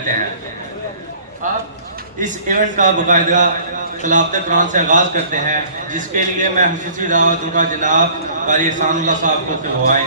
कहते हैं। आप इस इवेंट का बाकायदा तलावत कुरान से आगाज़ करते हैं, जिसके लिए मैं खुसूसी दावत दूंगा जनाब कारी एहसानुल्लाह साहब को कि वो आए।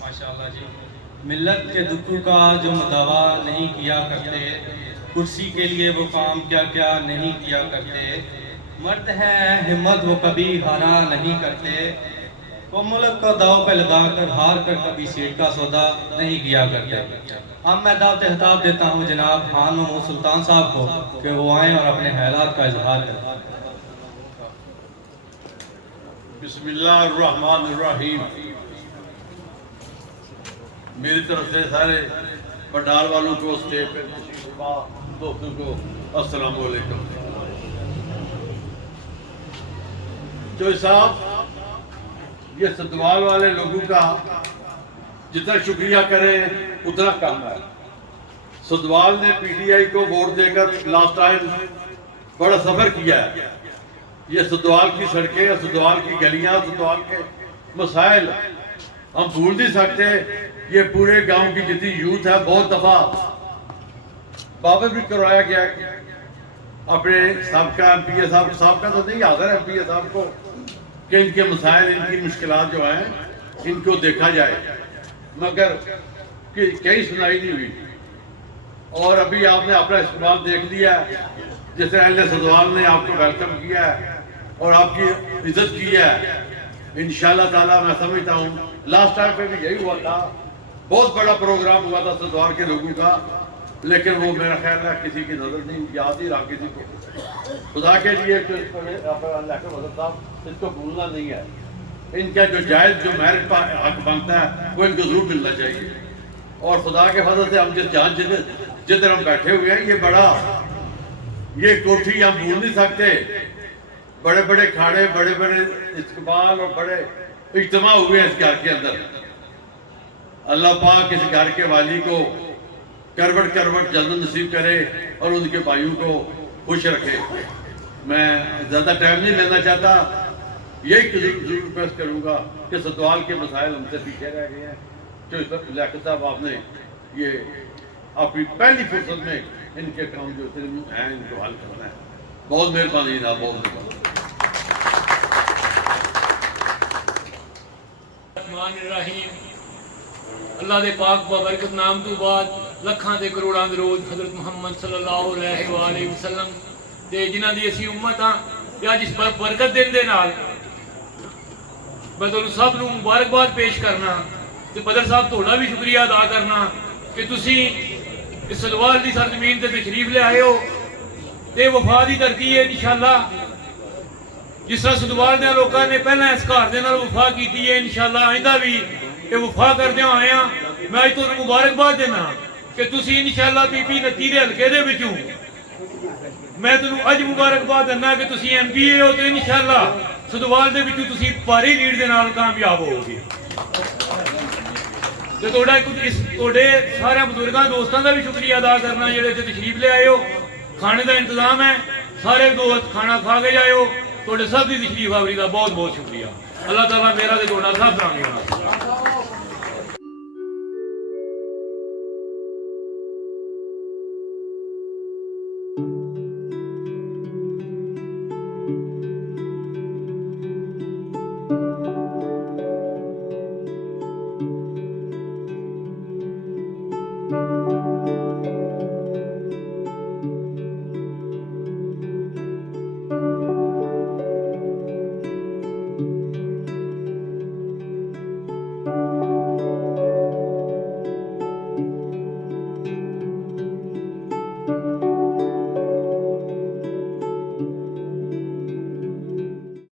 माशाअल्लाह जी, मिल्लत के दुखों का जो मदावा नहीं किया करते, कुर्सी के लिए वो काम क्या क्या नहीं किया करते, मर्द है हिम्मत वो कभी हारा नहीं करते, वो मुल्क को दाव पे लगा कर हार कर कभी सीट का सौदा नहीं किया करते। अब मैं दावत खिताब देता हूँ जनाब खान महमूद सुल्तान साहब को कि वो आएँ और अपने ख्यालात का इजहार करें। बिस्मिल्लाहिर्रहमानिर्रहीम। मेरी तरफ से सारे भड्डार वालों को, स्टेज पे दोस्तों को अस्सलाम वालेकुम। तो साहब, ये सदवाल वाले लोगों का जितना शुक्रिया करें उतना कम है। सदवाल ने पीटीआई को वोट देकर लास्ट टाइम बड़ा सफर किया है। ये सदवाल की सड़कें, सदवाल की गलियां, सदवाल के मसाइल हम भूल नहीं सकते। ये पूरे गांव की जितनी यूथ है, बहुत दफा बाबा भी करवाया गया अपने सबका MPA साहब, सबका तो नहीं याद है MPA साहब को, कि इनके मसाइल, इनकी मुश्किलात जो हैं इनको देखा जाए, मगर कहीं सुनाई नहीं हुई। और अभी आपने अपना इस्तेमाल देख लिया, जैसे अहले सदवाल ने आपको वेलकम किया है और आपकी इज्जत की है। इंशाल्लाह ताला मैं समझता हूँ लास्ट टाइम पे भी यही हुआ था, बहुत बड़ा प्रोग्राम हुआ था सदवाल के लोगों का, लेकिन वो मेरा ख्याल है किसी की नजर नहीं, याद ही रहा किसी को। खुदा के लिए इसको भूलना नहीं है। इनका जो जायज जो मेरिट हक बनता है वो इनको जरूर मिलना चाहिए। और खुदा के फजल से हम जिधर हम बैठे हुए हैं, ये बड़ा, ये कोठी हम भूल नहीं सकते। बड़े बड़े खाड़े, बड़े बड़े इस्तेमाल और बड़े इज्तिमा हुए इस घर के अंदर। अल्लाह पाक इस घर के वाली को करवट करवट जन्नत नसीब करे और उनके भाइयों को खुश रखे। मैं ज़्यादा टाइम नहीं लेना चाहता, यही जरूर पेश करूँगा कि सदवाल के मसाइल हमसे पीछे रह गए हैं। तो इस वक्त लियाकत साहब आपने ये अपनी पहली फुर्सत में इनके काम जो हैं इनको हल करना है। बहुत मेहरबानी ना, बहुत मेहरबानी। अल्लाह दे पाक बाबरकत नाम तो बाद लखां दे करोड़ां दरूद हज़रत मुहम्मद सल्लल्लाहु अलैहि वसल्लम ते जिन्हां दी असीं उम्मत हां ते अज इस बरकत दिन दे नाल मैं तुहानूं सब नूं मुबारकबाद पेश करना ते बदर साहब तुहाडा भी शुक्रिया अदा करना कि तुसीं इस सदवाल दी सरजमीन ते तशरीफ ले आए हो ते वफा दी धरती है इंशाअल्लाह जिस तरह सदवाल दे लोकां ने पहला इस घर दे नाल वफा कीती है इंशाअल्लाह आइंदा भी ये वफा करदे होए आ मैं अज तुहानूं मुबारकबाद देना कि तुसीं इंशाअल्लाह पीपी 29 दे हलके दे विचों मैं तुहानूं अज मुबारकबाद देना कि तुसीं MPA हो ते इंशाअल्लाह सदवाल दे विचों तुसीं भारी लीड दे नाल कामयाब होवोगे ते थोड़ा इस थोड़े सारे बुजुर्गों दोस्तों का भी शुक्रिया अदा करना जेडे इत्थे तशरीफ ले आए हो खाने का इंतजाम है सारे दोस्त खाना खा के जाए हो थोड़े सब की तशरीफ आवरी का बहुत बहुत शुक्रिया अल्लाह ताला मेरा ते थोड़ा सब कामयाब